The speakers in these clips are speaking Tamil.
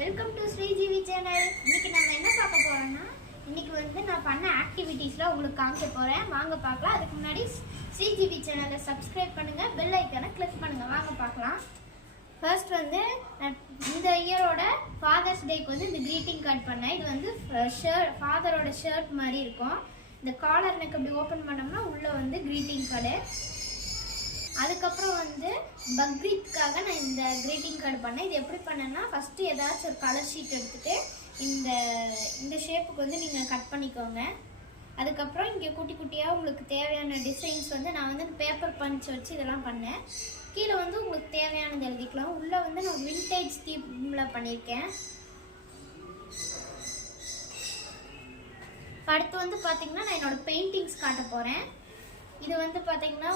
Welcome to ஸ்ரீஜிவி channel. இன்னைக்கு நம்ம என்ன பார்க்க போறோம்னா, இன்னைக்கு வந்து நான் பண்ண ஆக்டிவிட்டீஸ்லாம் உங்களுக்கு காமிக்க போறேன். வாங்க பார்க்கலாம். அதுக்கு முன்னாடி ஸ்ரீஜிவி சேனலை சப்ஸ்கிரைப் பண்ணுங்க, பெல் ஐக்கானை கிளிக் பண்ணுங்க. வாங்க பார்க்கலாம். ஃபர்ஸ்ட் வந்து இந்த இயரோட ஃபாதர்ஸ் டேக்கு வந்து இந்த க்ரீட்டிங் கார்டு பண்ணேன். இது வந்து ஃபாதரோட ஷர்ட் மாதிரி இருக்கும். இந்த காலர் எனக்கு அப்படி ஓப்பன் பண்ணோம்னா உள்ளே வந்து க்ரீட்டிங் கார்டு. அதுக்கப்புறம் வந்து பக்ரீத்காக நான் இந்த க்ரீட்டிங் கார்டு பண்ணேன். இது எப்படி பண்ணேன்னா, ஃபஸ்ட்டு ஏதாச்சும் ஒரு கலர் ஷீட் எடுத்துகிட்டு இந்த ஷேப்புக்கு வந்து நீங்கள் கட் பண்ணிக்கோங்க. அதுக்கப்புறம் இங்கே குட்டி குட்டியாக உங்களுக்கு தேவையான டிசைன்ஸ் வந்து நான் வந்து பேப்பர் பஞ்ச் வச்சு இதெல்லாம் பண்ணேன். கீழே வந்து உங்களுக்கு தேவையானது எழுதிக்கலாம். உள்ளே வந்து நான் விண்டேஜ் தீமில் பண்ணியிருக்கேன். அடுத்து வந்து பார்த்திங்கன்னா நான் என்னோடய பெயிண்டிங்ஸ் காட்ட போகிறேன். இது வந்து பார்த்தீங்கன்னா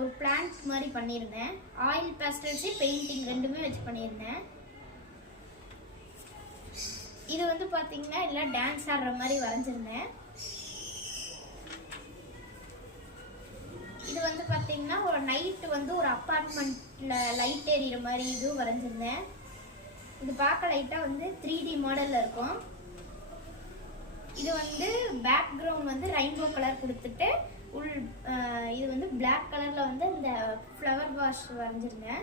ஒரு பிளான்ட் மாதிரி பண்ணியிருந்தேன். ஆயில் பேஸ்டல்ஸு பெயிண்டிங் ரெண்டுமே வச்சு பண்ணியிருந்தேன். இது வந்து பார்த்தீங்கன்னா எல்லாம் டான்ஸ் ஆடுற மாதிரி வரைஞ்சிருந்தேன். இது வந்து பார்த்தீங்கன்னா ஒரு நைட்டு வந்து ஒரு அப்பார்ட்மெண்ட்டில் லைட் எரியிற மாதிரி இதுவும் வரைஞ்சிருந்தேன். இது பார்க்க லைட்டாக வந்து 3D மாடலில் இருக்கும். இது வந்து பேக்ரவுண்ட் வந்து ரெயின்போ கலர் கொடுத்துட்டு இது வந்து பிளாக் கலர்ல வந்து இந்த ஃப்ளவர் வாஷ் வரைஞ்சிருந்தேன்.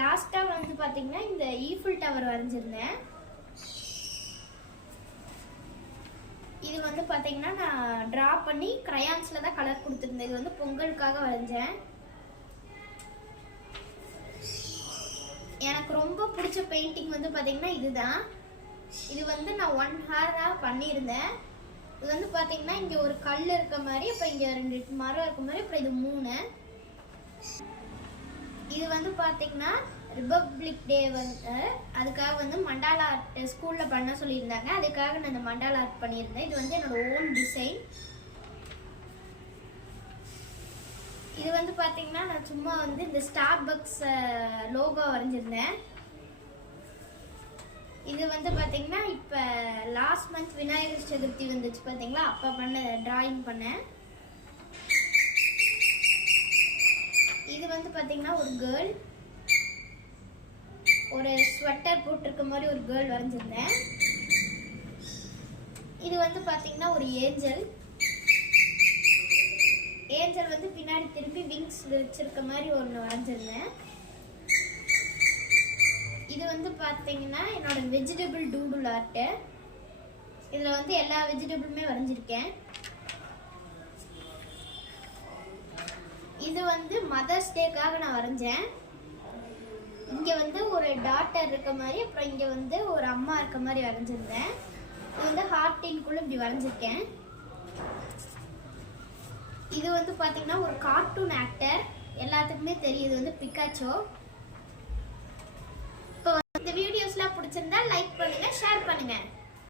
லாஸ்டா வந்து பாத்தீங்கன்னா இந்த ஈஃபில் டவர் வரைஞ்சிருந்தேன். இது வந்து பாத்தீங்கன்னா நான் டிரா பண்ணி கிரையான்ஸ்ல தான் கலர் கொடுத்துருந்தேன். இது வந்து பொங்கலுக்காக வரைஞ்சேன். எனக்கு ரொம்ப பிடிச்ச பெயிண்டிங் வந்து பாத்தீங்கன்னா இதுதான். இது வந்து நான் 1 hour பண்ணியிருந்தேன். இது வந்து பார்த்தீங்கன்னா இங்கே ஒரு கல் இருக்க மாதிரி, அப்புறம் இங்கே 2 மரம் இருக்க மாதிரி, அப்புறம் இது 3. இது வந்து பார்த்தீங்கன்னா ரிபப்ளிக் டே வந்து அதுக்காக வந்து மண்டாலா ஆர்ட் ஸ்கூலில் பண்ண சொல்லியிருந்தாங்க. அதுக்காக நான் இந்த மண்டாலா ஆர்ட் பண்ணியிருந்தேன். இது வந்து என்னோட ஓன் டிசைன். இது வந்து பார்த்தீங்கன்னா நான் சும்மா வந்து இந்த ஸ்டார்பக்ஸ் லோகோ வரைஞ்சிருந்தேன். இது வந்து பார்த்தீங்கன்னா இப்போ லாஸ்ட் மந்த் விநாயகர் சதுர்த்தி வந்துச்சு பார்த்தீங்களா, அப்போ பண்ண டிராயிங் பண்ணேன். இது வந்து பார்த்தீங்கன்னா ஒரு கேர்ள், ஒரு ஸ்வெட்டர் போட்டிருக்க மாதிரி ஒரு கேர்ள் வரைஞ்சிருந்தேன். இது வந்து பார்த்தீங்கன்னா ஒரு ஏஞ்சல் வந்து பின்னாடி திரும்பி விங்ஸ் வச்சிருக்க மாதிரி ஒன்று வரைஞ்சிருந்தேன். இது வந்து பார்த்தீங்கன்னா என்னோட வெஜிடபிள் டூடுல் ஆர்ட்டு. இதில் வந்து எல்லா வெஜிடபிளுமே வரைஞ்சிருக்கேன். இது வந்து மதர்ஸ் டேக்காக நான் வரைஞ்சேன். இங்கே வந்து ஒரு டாட்டர் இருக்க மாதிரி, அப்புறம் இங்கே வந்து ஒரு அம்மா இருக்க மாதிரி வரைஞ்சிருந்தேன். இது வந்து ஹார்ட்டின்குள்ளே இப்படி வரைஞ்சிருக்கேன். இது வந்து பார்த்தீங்கன்னா ஒரு கார்ட்டூன் ஆக்டர், எல்லாத்துக்குமே தெரியும். இது வந்து பிகாச்சோ. இந்த வீடியோஸ்லாம் பிடிச்சிருந்தா லைக் பண்ணுங்க, ஷேர் பண்ணுங்க.